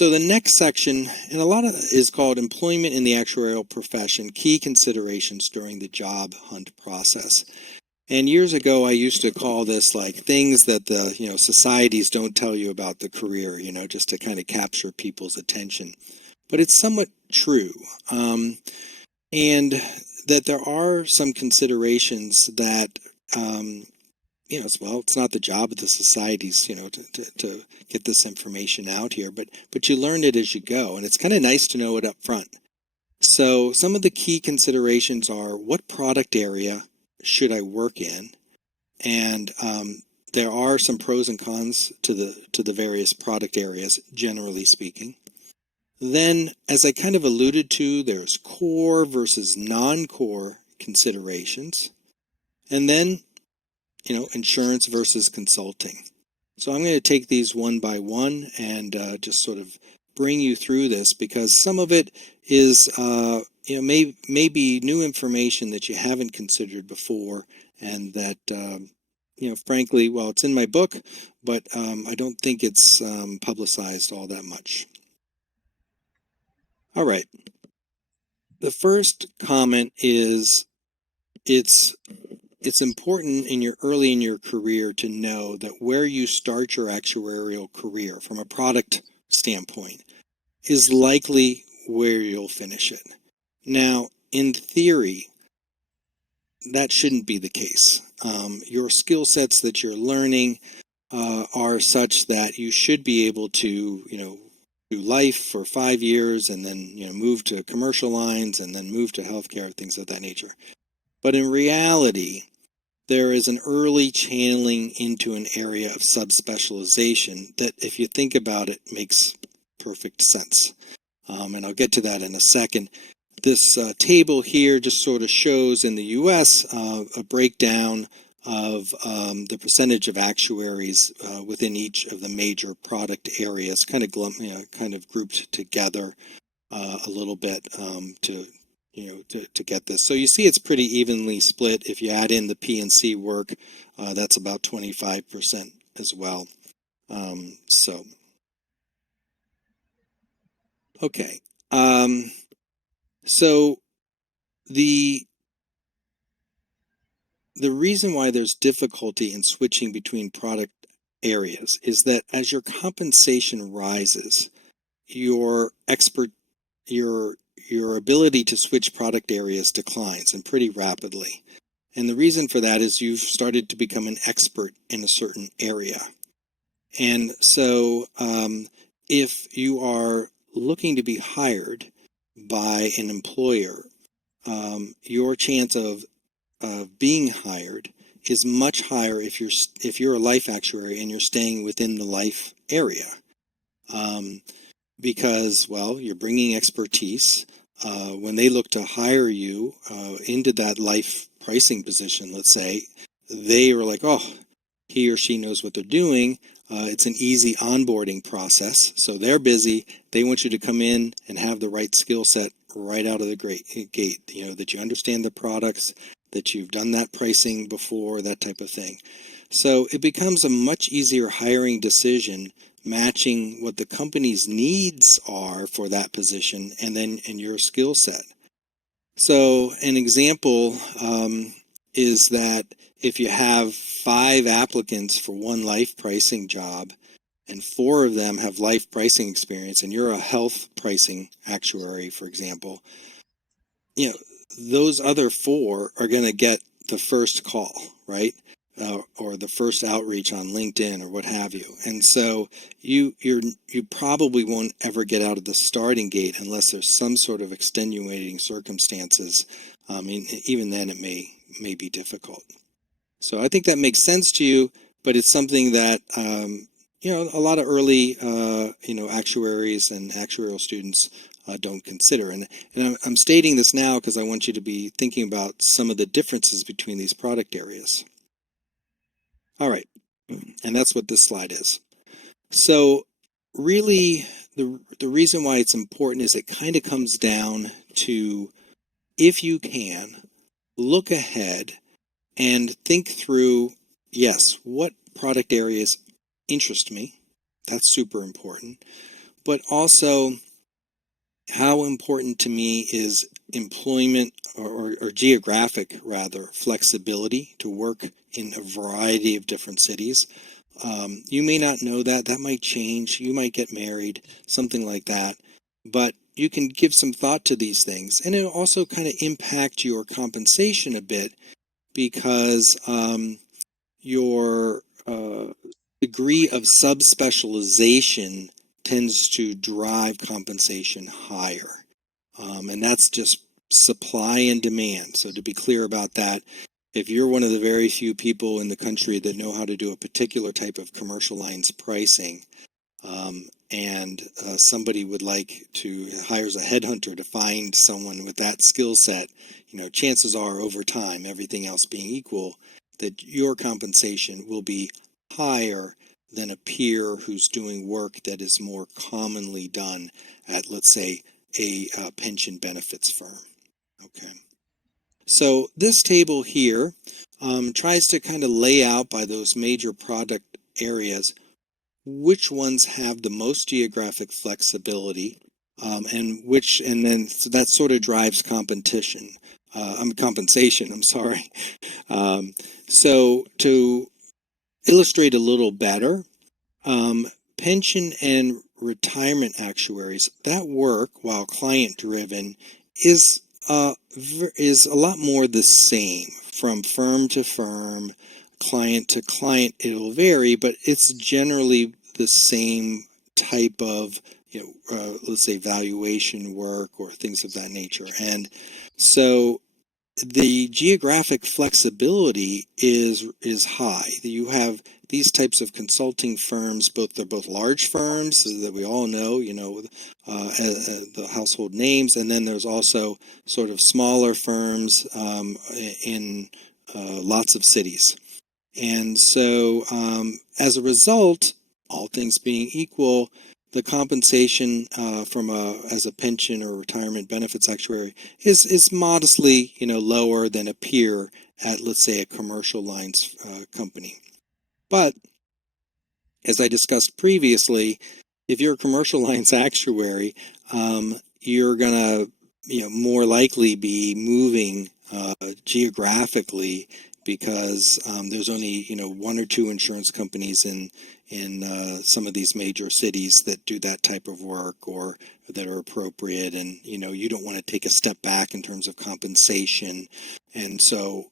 So the next section, and a lot of it is called employment in the actuarial profession, key considerations during the job hunt process. And years ago, I used to call this like things that the, societies don't tell you about the career, just to kind of capture people's attention. But it's somewhat true. And that there are some considerations that, it's not the job of the societies, to get this information out here, but you learn it as you go. And it's kind of nice to know it up front. So some of the key considerations are, what product area should I work in? And there are some pros and cons to the various product areas, generally speaking. Then, as I kind of alluded to, there's core versus non-core considerations. And then, insurance versus consulting. So I'm going to take these one by one and just sort of bring you through this, because some of it is, maybe new information that you haven't considered before, and that, frankly, well, it's in my book, but I don't think it's publicized all that much. All right. The first comment is, it's important early in your career to know that where you start your actuarial career from a product standpoint is likely where you'll finish it. Now, in theory, that shouldn't be the case. Your skill sets that you're learning are such that you should be able to, do life for 5 years and then, move to commercial lines and then move to healthcare, things of that nature. But in reality, there is an early channeling into an area of subspecialization that, if you think about it, makes perfect sense. And I'll get to that in a second. This table here just sort of shows in the U.S. A breakdown of the percentage of actuaries within each of the major product areas, kind of grouped together a little bit to get this. So you see it's pretty evenly split. If you add in the P&C work, that's about 25% as well. Okay. So the reason why there's difficulty in switching between product areas is that as your compensation rises, your ability to switch product areas declines, and pretty rapidly. And the reason for that is you've started to become an expert in a certain area. And so if you are looking to be hired by an employer, your chance of being hired is much higher if you're a life actuary and you're staying within the life area, because, well, you're bringing expertise. When they look to hire you into that life pricing position, let's say, they are like, oh, he or she knows what they're doing. It's an easy onboarding process. So they're busy. They want you to come in and have the right skill set right out of the gate, that you understand the products, that you've done that pricing before, that type of thing. So it becomes a much easier hiring decision, matching what the company's needs are for that position and your skill set. So an example is that if you have 5 applicants for one life pricing job and 4 of them have life pricing experience, and you're a health pricing actuary, for example, those other 4 are going to get the first call, right? Or the first outreach on LinkedIn or what have you. And so you probably won't ever get out of the starting gate unless there's some sort of extenuating circumstances. Even then it may be difficult. So I think that makes sense to you, but it's something that a lot of early actuaries and actuarial students don't consider. And I'm stating this now because I want you to be thinking about some of the differences between these product areas. All right, and that's what this slide is. So really, the reason why it's important is it kind of comes down to, if you can, look ahead and think through, yes, what product areas interest me? That's super important. but also how important to me is employment or geographic rather flexibility to work in a variety of different cities. You may not know that. That might change. You might get married, something like that. But you can give some thought to these things. And it'll also kind of impact your compensation a bit because your degree of subspecialization tends to drive compensation higher. And that's just supply and demand. So, to be clear about that, if you're one of the very few people in the country that know how to do a particular type of commercial lines pricing, and somebody would like to hires a headhunter to find someone with that skill set, chances are over time, everything else being equal, that your compensation will be higher than a peer who's doing work that is more commonly done at, let's say, a pension benefits firm. Okay. So this table here tries to kind of lay out by those major product areas which ones have the most geographic flexibility, and then so that sort of drives competition. Compensation. I'm sorry. Um, so to illustrate a little better, um, pension and retirement actuaries, that work, while client driven, is is a lot more the same from firm to firm, client to client. It'll vary, but it's generally the same type of, let's say, valuation work or things of that nature. And so the geographic flexibility is high. You have these types of consulting firms, they're both large firms that we all know, the household names, and then there's also sort of smaller firms in lots of cities. And so, as a result, all things being equal, the compensation as a pension or retirement benefits actuary is modestly, lower than a peer at, let's say, a commercial lines company. But as I discussed previously, if you're a commercial lines actuary, you're gonna, more likely be moving geographically because there's only, one or two insurance companies in some of these major cities that do that type of work or that are appropriate, and you don't want to take a step back in terms of compensation, and so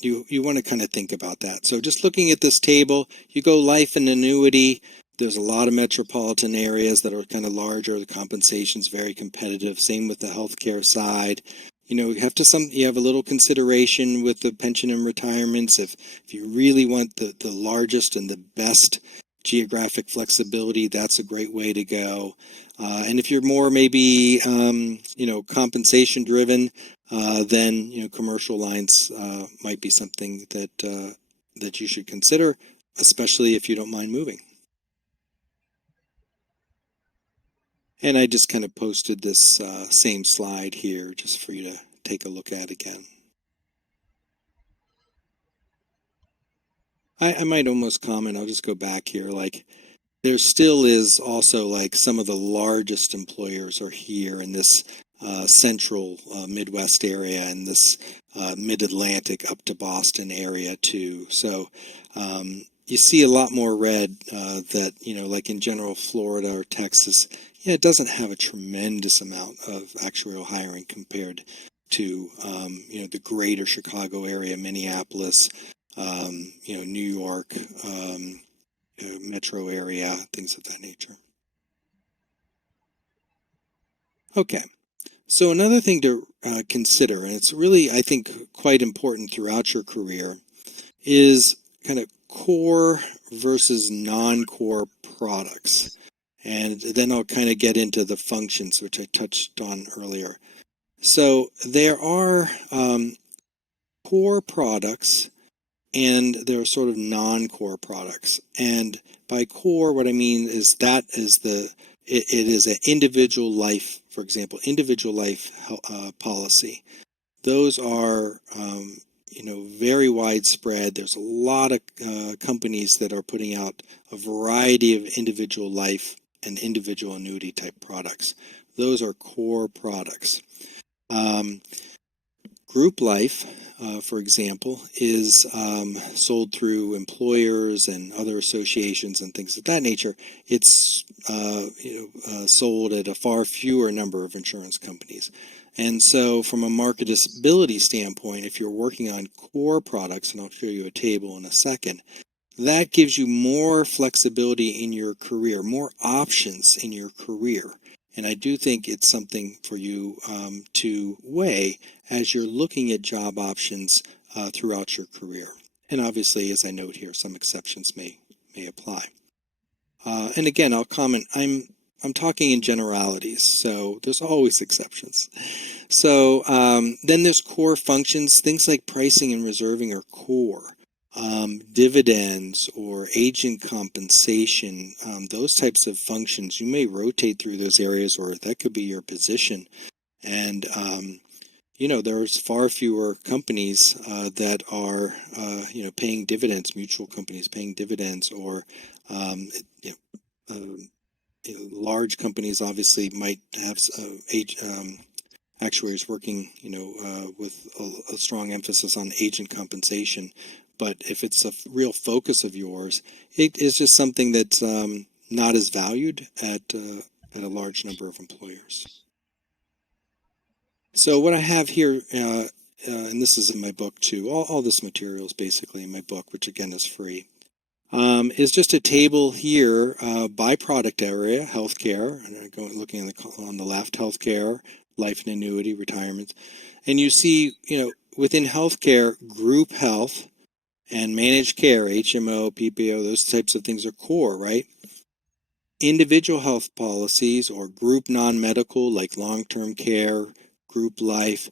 you want to kind of think about that. So just looking at this table, you go life and annuity. There's a lot of metropolitan areas that are kind of larger. The compensation's very competitive. Same with the healthcare side. You have a little consideration with the pension and retirements. If you really want the largest and the best geographic flexibility, that's a great way to go. And if you're more maybe compensation driven, then commercial lines might be something that you should consider, especially if you don't mind moving. And I just kind of posted this same slide here just for you to take a look at again. I might almost comment, I'll just go back here, like there still is also like some of the largest employers are here in this central Midwest area and this mid-Atlantic up to Boston area too. So you see a lot more red that, like in general Florida or Texas, it doesn't have a tremendous amount of actuarial hiring compared to, the greater Chicago area, Minneapolis, New York, metro area, things of that nature. Okay, so another thing to consider, and it's really, I think, quite important throughout your career, is kind of core versus non-core products. And then I'll kind of get into the functions, which I touched on earlier. So there are core products and there are sort of non-core products. And by core, what I mean is it is an individual life, for example, individual life policy. Those are very widespread. There's a lot of companies that are putting out a variety of individual life and individual annuity type products. Those are core products. Group life, for example, is sold through employers and other associations and things of that nature. It's sold at a far fewer number of insurance companies. And so from a marketability standpoint, if you're working on core products, and I'll show you a table in a second, that gives you more flexibility in your career, more options in your career. And I do think it's something for you to weigh as you're looking at job options throughout your career. And obviously, as I note here, some exceptions may apply. And again, I'll comment. I'm talking in generalities, so there's always exceptions. So then there's core functions. Things like pricing and reserving are core. Dividends or agent compensation, those types of functions, you may rotate through those areas, or that could be your position. And there's far fewer companies that are paying dividends, mutual companies paying dividends, or large companies obviously might have actuaries working, with a strong emphasis on agent compensation. But if it's a real focus of yours, it is just something that's not as valued at a large number of employers. So what I have here, and this is in my book too, all this material is basically in my book, which again is free, is just a table here by product area: healthcare, and looking on the left, healthcare, life and annuity, retirement. And you see, within healthcare, group health and managed care, HMO, PPO, those types of things are core, right? Individual health policies or group non-medical, like long-term care, group life,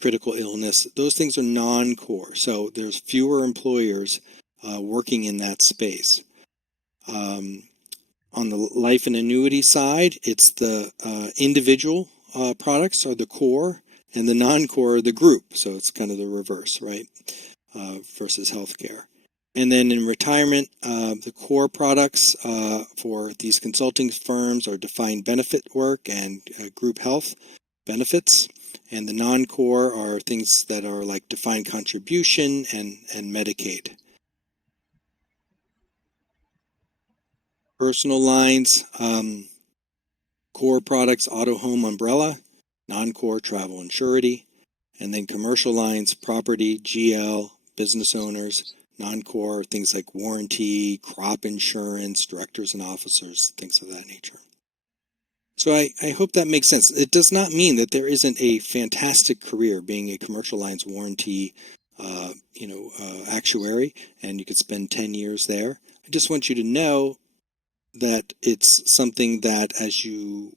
critical illness, those things are non-core. So there's fewer employers working in that space. On the life and annuity side, it's the individual products are the core, and the non-core are the group. So it's kind of the reverse, right? Versus healthcare. And then in retirement, the core products for these consulting firms are defined benefit work and group health benefits. And the non-core are things that are like defined contribution and Medicaid. Personal lines, core products, auto, home, umbrella, non-core, travel and surety. And then commercial lines, property, GL, business owners, non-core, things like warranty, crop insurance, directors and officers, things of that nature. So I hope that makes sense. It does not mean that there isn't a fantastic career being a commercial lines warranty, actuary, and you could spend 10 years there. I just want you to know that it's something that as you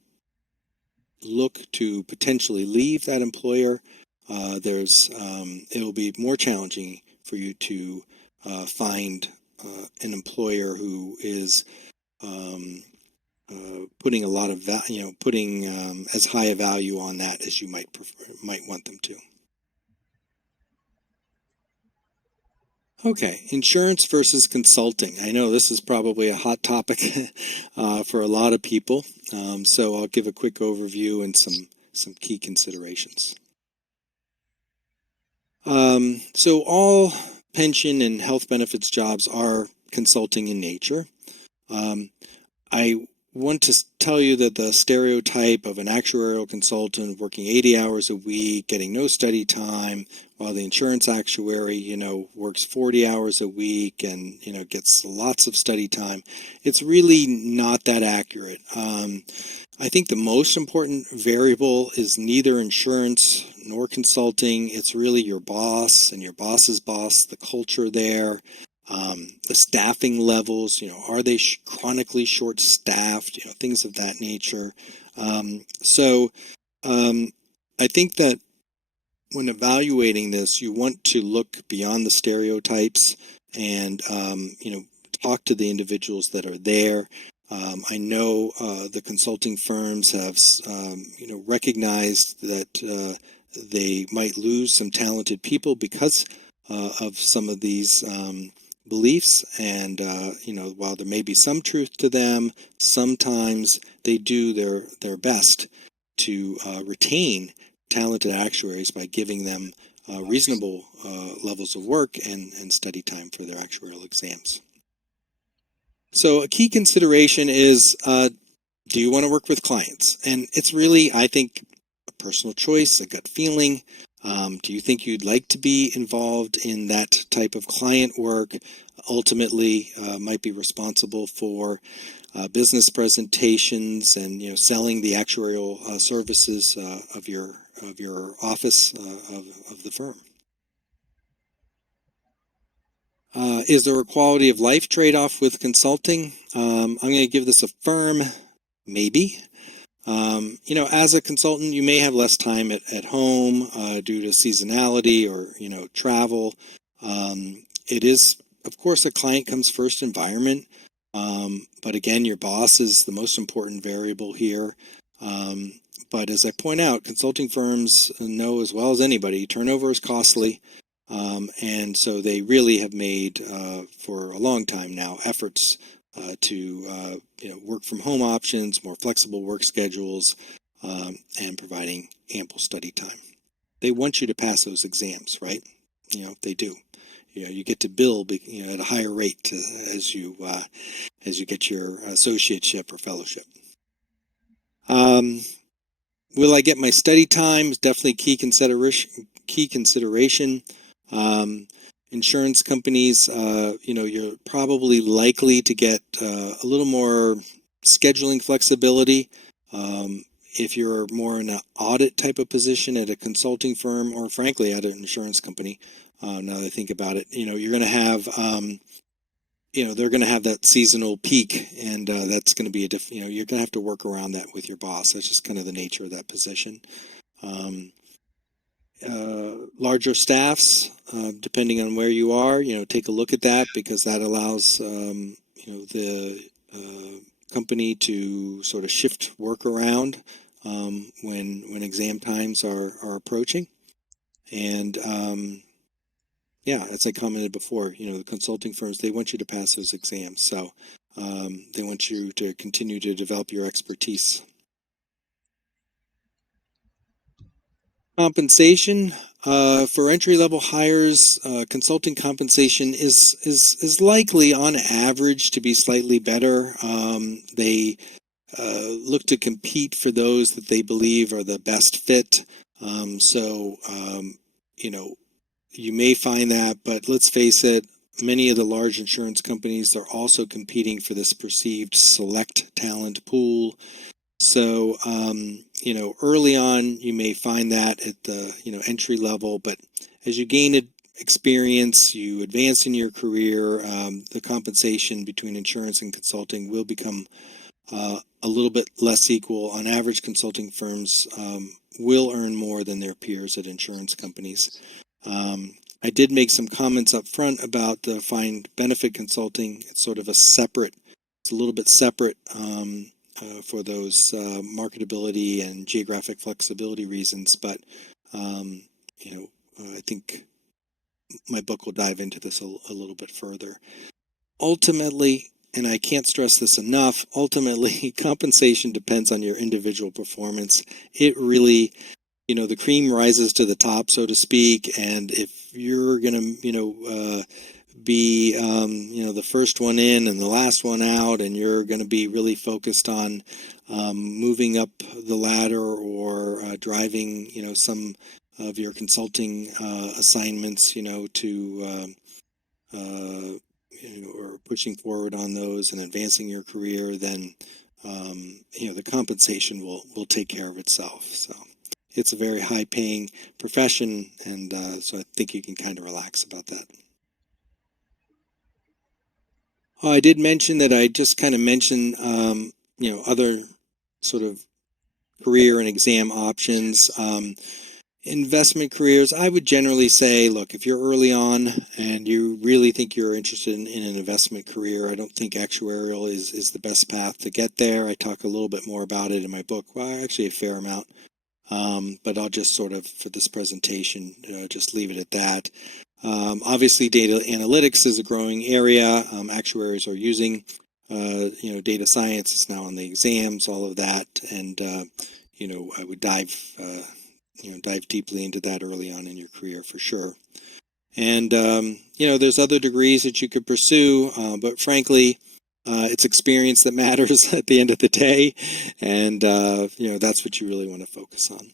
look to potentially leave that employer, it'll be more challenging for you to find an employer who is putting a lot of putting as high a value on that as you might want them to. Okay, insurance versus consulting. I know this is probably a hot topic for a lot of people, so I'll give a quick overview and some key considerations. So all pension and health benefits jobs are consulting in nature. I want to tell you that the stereotype of an actuarial consultant working 80 hours a week, getting no study time, while the insurance actuary, works 40 hours a week and, gets lots of study time, it's really not that accurate. I think the most important variable is neither insurance nor consulting. It's really your boss and your boss's boss, the culture there. The staffing levels, are they chronically short-staffed, things of that nature. So I think that when evaluating this, you want to look beyond the stereotypes and, talk to the individuals that are there. I know the consulting firms have, recognized that they might lose some talented people because of some of these beliefs, and while there may be some truth to them, sometimes they do their best to retain talented actuaries by giving them reasonable levels of work and study time for their actuarial exams. So a key consideration is, do you want to work with clients? And it's really, I think, a personal choice, a gut feeling. Do you think you'd like to be involved in that type of client work? Ultimately, might be responsible for business presentations and selling the actuarial services of your office of the firm. Is there a quality of life trade-off with consulting? I'm going to give this a firm maybe. As a consultant, you may have less time at home due to seasonality or, travel. It is, of course, a client comes first environment. But again, your boss is the most important variable here. But as I point out, consulting firms know as well as anybody, turnover is costly. And so they really have made, for a long time now, efforts to work from home options, more flexible work schedules, and providing ample study time. They want you to pass those exams, right? They do. You get to bill at a higher rate as you get your associateship or fellowship. Will I get my study time? Is definitely key consideration. Insurance companies, you're probably likely to get a little more scheduling flexibility. If you're more in an audit type of position at a consulting firm, or frankly at an insurance company, now that I think about it, you're going to have, they're going to have that seasonal peak, and that's going to be you're going to have to work around that with your boss. That's just kind of the nature of that position. Larger staffs, depending on where you are, take a look at that, because that allows the company to sort of shift work around when exam times are approaching. And as I commented before, the consulting firms, they want you to pass those exams, so they want you to continue to develop your expertise. Compensation for entry-level hires, consulting compensation is likely, on average, to be slightly better. They look to compete for those that they believe are the best fit. You may find that, but let's face it, many of the large insurance companies are also competing for this perceived select talent pool. So, early on, you may find that at the, entry level, but as you gain experience, you advance in your career, the compensation between insurance and consulting will become a little bit less equal. On average, consulting firms will earn more than their peers at insurance companies. I did make some comments up front about the defined benefit consulting. It's sort of it's a little bit separate for those marketability and geographic flexibility reasons. But, I think my book will dive into this a little bit further. Ultimately, and I can't stress this enough, ultimately, compensation depends on your individual performance. It really, the cream rises to the top, so to speak. And if you're going to, be the first one in and the last one out, and you're going to be really focused on moving up the ladder, or driving some of your consulting assignments to or pushing forward on those and advancing your career, then the compensation will take care of itself. So it's a very high paying profession, and so I think you can kind of relax about that. I did mention that I just kind of mentioned, other sort of career and exam options. Investment careers, I would generally say, look, if you're early on and you really think you're interested in an investment career, I don't think actuarial is the best path to get there. I talk a little bit more about it in my book, well, actually a fair amount. But I'll just sort of, for this presentation, just leave it at that. Obviously, data analytics is a growing area. Actuaries are using, data science is now on the exams, all of that, and I would dive deeply into that early on in your career for sure. And there's other degrees that you could pursue, but frankly, it's experience that matters at the end of the day, and that's what you really want to focus on.